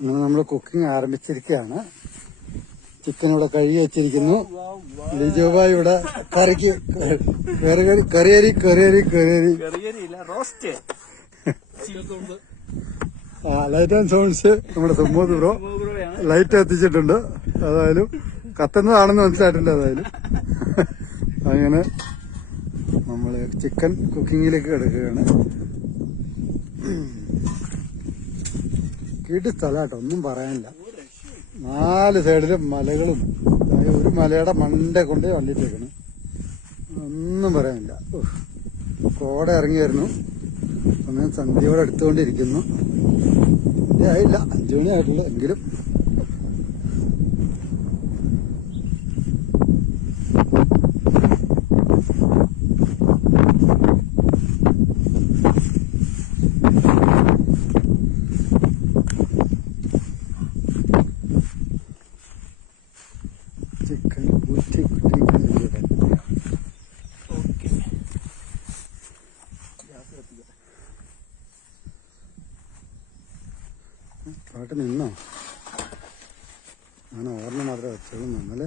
അങ്ങനെ നമ്മൾ കുക്കിംഗ് ആരംഭിച്ചിരിക്കുകയാണ്. ചിക്കൻ ഇവിടെ കഴുകി വെച്ചിരിക്കുന്നു. ലിജോബായി ഇവിടെ കറിക്ക് കറിയരി ലൈറ്റ് ആൻഡ് സൗണ്ട്സ് നമ്മുടെ സുമോദ് ബ്രോ ലൈറ്റ് എത്തിച്ചിട്ടുണ്ട്. അതായാലും കത്തുന്നതാണെന്ന് മനസ്സിലായിട്ടുണ്ട്. അതായാലും അങ്ങനെ നമ്മള് ചിക്കൻ കുക്കിങ്ങിലേക്ക് കിടക്കുകയാണ്. കീട്ട് സ്ഥലമാട്ടോ, ഒന്നും പറയാനില്ല. 4 സൈഡിലും മലകളും, ഒരു മലയുടെ മണ്ട കൊണ്ട് വണ്ടിട്ടേക്കണ്. ഒന്നും പറയാനില്ല. കോട ഇറങ്ങി വരുന്നു. സമയം സന്ധ്യയോടെ എടുത്തുകൊണ്ടിരിക്കുന്നു. ആയില്ല, 5 മണി ആയിട്ടില്ല. എങ്കിലും ചിക്കൻ ഊറ്റി പാട്ട് നിന്നോ? ഞാൻ ഓർമ്മ മാത്രമേ വെച്ചോളൂ. നമ്മളെ